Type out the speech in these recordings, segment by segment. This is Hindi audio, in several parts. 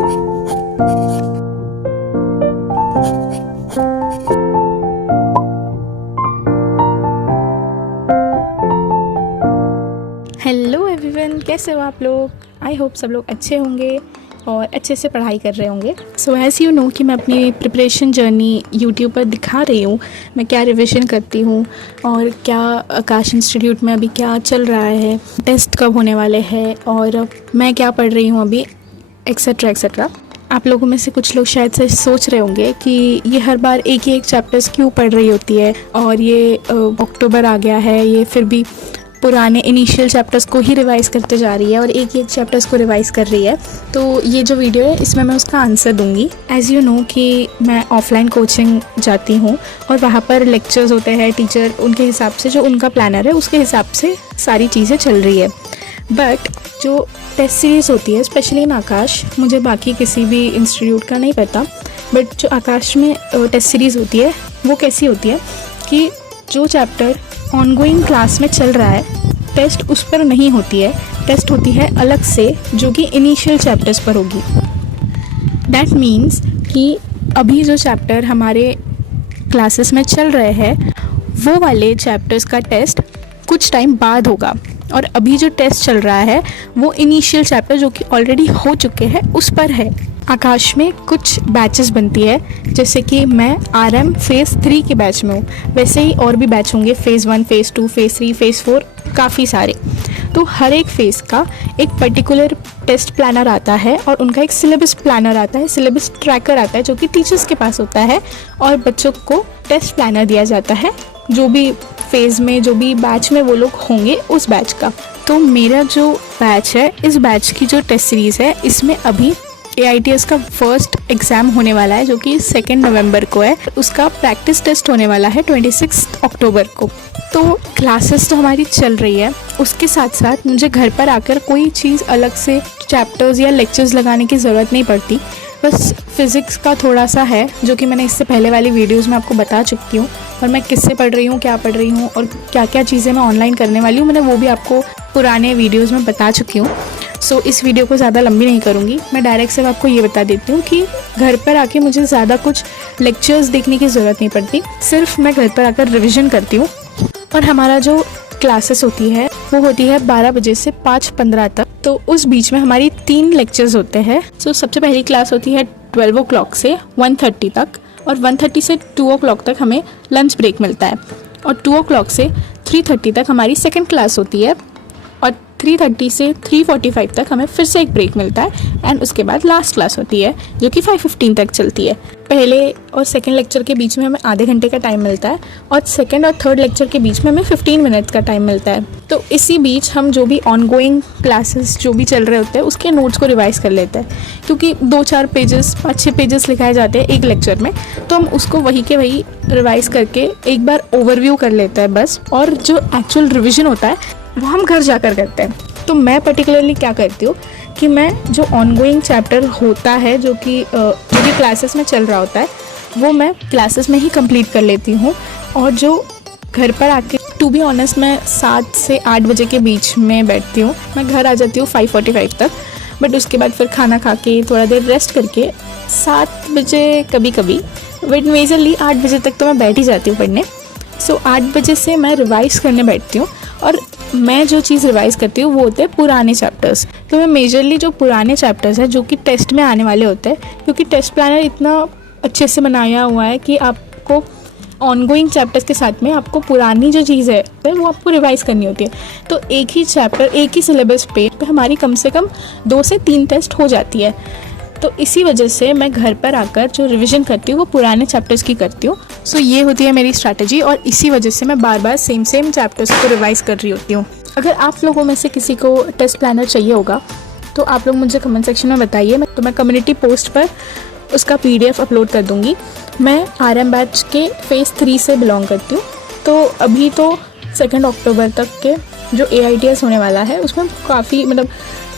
हेलो एवरीवन, कैसे हो आप लोग। आई होप सब लोग अच्छे होंगे और अच्छे से पढ़ाई कर रहे होंगे। सो एज़ यू नो कि मैं अपनी प्रिपरेशन जर्नी यूट्यूब पर दिखा रही हूँ, मैं क्या रिविज़न करती हूँ और क्या आकाश इंस्टीट्यूट में अभी क्या चल रहा है, टेस्ट कब होने वाले हैं और मैं क्या पढ़ रही हूँ अभी, एक्सेट्रा एक्सेट्रा। आप लोगों में से कुछ लोग शायद से सोच रहे होंगे कि ये हर बार एक ही एक चैप्टर्स क्यों पढ़ रही होती है और ये अक्टूबर आ गया है, ये फिर भी पुराने इनिशियल चैप्टर्स को ही रिवाइज़ करते जा रही है और एक एक चैप्टर्स को रिवाइज़ कर रही है। तो ये जो वीडियो है इसमें मैं उसका आंसर दूंगी। एज़ यू नो कि मैं ऑफलाइन कोचिंग जाती हूँ और वहाँ पर लेक्चर्स होते हैं, टीचर उनके हिसाब से जो उनका प्लानर है उसके हिसाब से सारी चीज़ें चल रही है। बट जो टेस्ट सीरीज़ होती है, स्पेशली इन आकाश, मुझे बाकी किसी भी इंस्टीट्यूट का नहीं पता, बट जो आकाश में टेस्ट सीरीज़ होती है वो कैसी होती है कि जो चैप्टर ऑनगोइंग क्लास में चल रहा है टेस्ट उस पर नहीं होती है, टेस्ट होती है अलग से जो कि इनिशियल चैप्टर्स पर होगी। दैट मीन्स कि अभी जो चैप्टर हमारे क्लासेस में चल रहे हैं वो वाले चैप्टर्स का टेस्ट कुछ टाइम बाद होगा और अभी जो टेस्ट चल रहा है वो इनिशियल चैप्टर जो कि ऑलरेडी हो चुके हैं उस पर है। आकाश में कुछ बैचेस बनती है, जैसे कि मैं RM फेज़ 3 के बैच में हूँ, वैसे ही और भी बैच होंगे, फेज़ 1, फेज़ 2, फेज़ 3, फेज़ 4, काफ़ी सारे। तो हर एक फेज़ का एक पर्टिकुलर टेस्ट प्लानर आता है और उनका एक सिलेबस प्लानर आता है, सिलेबस ट्रैकर आता है जो कि टीचर्स के पास होता है और बच्चों को टेस्ट प्लानर दिया जाता है जो भी फेज़ में, जो भी बैच में वो लोग होंगे उस बैच का। तो मेरा जो बैच है, इस बैच की जो टेस्ट सीरीज़ है, इसमें अभी AITS का फर्स्ट एग्ज़ाम होने वाला है जो कि 2 नवंबर को है। उसका प्रैक्टिस टेस्ट होने वाला है 26 अक्टूबर को। तो क्लासेस तो हमारी चल रही है, उसके साथ साथ मुझे घर पर आकर कोई चीज़ अलग से चैप्टर्स या लेक्चर्स लगाने की ज़रूरत नहीं पड़ती। बस फिज़िक्स का थोड़ा सा है जो कि मैंने इससे पहले वाली वीडियोस में आपको बता चुकी हूँ और मैं किससे पढ़ रही हूँ, क्या पढ़ रही हूँ और क्या क्या चीज़ें मैं ऑनलाइन करने वाली हूँ, मैंने वो भी आपको पुराने वीडियोज़ में बता चुकी हूँ। सो इस वीडियो को ज़्यादा लंबी नहीं करूँगी, मैं डायरेक्ट से आपको ये बता देती हूँ कि घर पर आके मुझे ज़्यादा कुछ लेक्चर्स देखने की ज़रूरत नहीं पड़ती, सिर्फ मैं घर पर आकर रिविज़न करती हूँ। और हमारा जो क्लासेस होती है वो होती है 12 बजे से 5:15 तक। तो उस बीच में हमारी 3 लेक्चर्स होते हैं। सो सबसे पहली क्लास होती है 12 o'clock से 1:30 तक और 1:30 से 2 o'clock तक हमें लंच ब्रेक मिलता है और 2 o'clock से 3:30 तक हमारी सेकेंड क्लास होती है और 3:30 से 3:45 तक हमें फिर से एक ब्रेक मिलता है एंड उसके बाद लास्ट क्लास होती है जो कि 5:15 तक चलती है। पहले और सेकंड लेक्चर के बीच में हमें आधे घंटे का टाइम मिलता है और सेकंड और थर्ड लेक्चर के बीच में हमें 15 मिनट का टाइम मिलता है। तो इसी बीच हम जो भी ऑनगोइंग क्लासेस जो भी चल रहे होते हैं उसके नोट्स को रिवाइज कर लेते हैं, क्योंकि 2-4 पेजेस, 5-6 पेजेस लिखाए जाते हैं एक लेक्चर में, तो हम उसको वही के वही रिवाइज करके एक बार ओवरव्यू कर लेते हैं बस। और जो एक्चुअल रिविजन होता है वो हम घर जाकर करते हैं। तो मैं पर्टिकुलरली क्या करती हूँ कि मैं जो ऑनगोइंग चैप्टर होता है जो कि क्लासेस में चल रहा होता है वो मैं क्लासेस में ही कंप्लीट कर लेती हूँ और जो घर पर आके, टू बी ऑनेस्ट, मैं 7 से 8 बजे के बीच में बैठती हूँ। मैं घर आ जाती हूँ 5:45 तक, बट उसके बाद फिर खाना खा के थोड़ा देर रेस्ट करके 7 बजे कभी कभी, बट मेजरली 8 बजे तक तो मैं बैठ ही जाती हूँ पढ़ने। सो 8 बजे से मैं रिवाइज करने बैठती हूँ और मैं जो चीज़ रिवाइज़ करती हूँ वो होते हैं पुराने चैप्टर्स। तो मैं मेजरली जो पुराने चैप्टर्स हैं जो कि टेस्ट में आने वाले होते हैं, क्योंकि टेस्ट प्लानर इतना अच्छे से बनाया हुआ है कि आपको ऑनगोइंग चैप्टर्स के साथ में आपको पुरानी जो चीज़ है वो आपको रिवाइज़ करनी होती है। तो एक ही चैप्टर, एक ही सिलेबस पे हमारी कम से कम 2 से 3 टेस्ट हो जाती है। तो इसी वजह से मैं घर पर आकर जो रिवीजन करती हूँ वो पुराने चैप्टर्स की करती हूँ। सो ये होती है मेरी स्ट्रैटेजी और इसी वजह से मैं बार बार सेम चैप्टर्स को रिवाइज़ कर रही होती हूँ। अगर आप लोगों में से किसी को टेस्ट प्लानर चाहिए होगा तो आप लोग मुझे कमेंट सेक्शन में बताइए, तो मैं कम्युनिटी पोस्ट पर उसका PDF अपलोड कर दूँगी। मैं RM बैच के फेज़ 3 से बिलोंग करती हूँ। तो अभी तो 2 अक्टूबर तक के जो AITS होने वाला है उसमें काफ़ी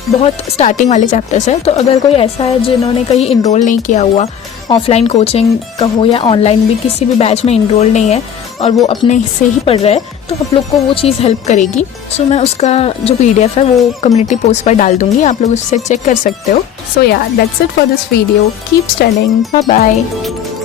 बहुत स्टार्टिंग वाले चैप्टर्स हैं। तो अगर कोई ऐसा है जिन्होंने कहीं इनरोल नहीं किया हुआ ऑफलाइन कोचिंग का हो या ऑनलाइन भी किसी भी बैच में इनरोल नहीं है और वो अपने से ही पढ़ रहा है, तो आप लोग को वो चीज़ हेल्प करेगी। सो मैं उसका जो PDF है वो कम्युनिटी पोस्ट पर डाल दूँगी, आप लोग उससे चेक कर सकते हो। सो या that's it for this video. Keep studying, bye bye.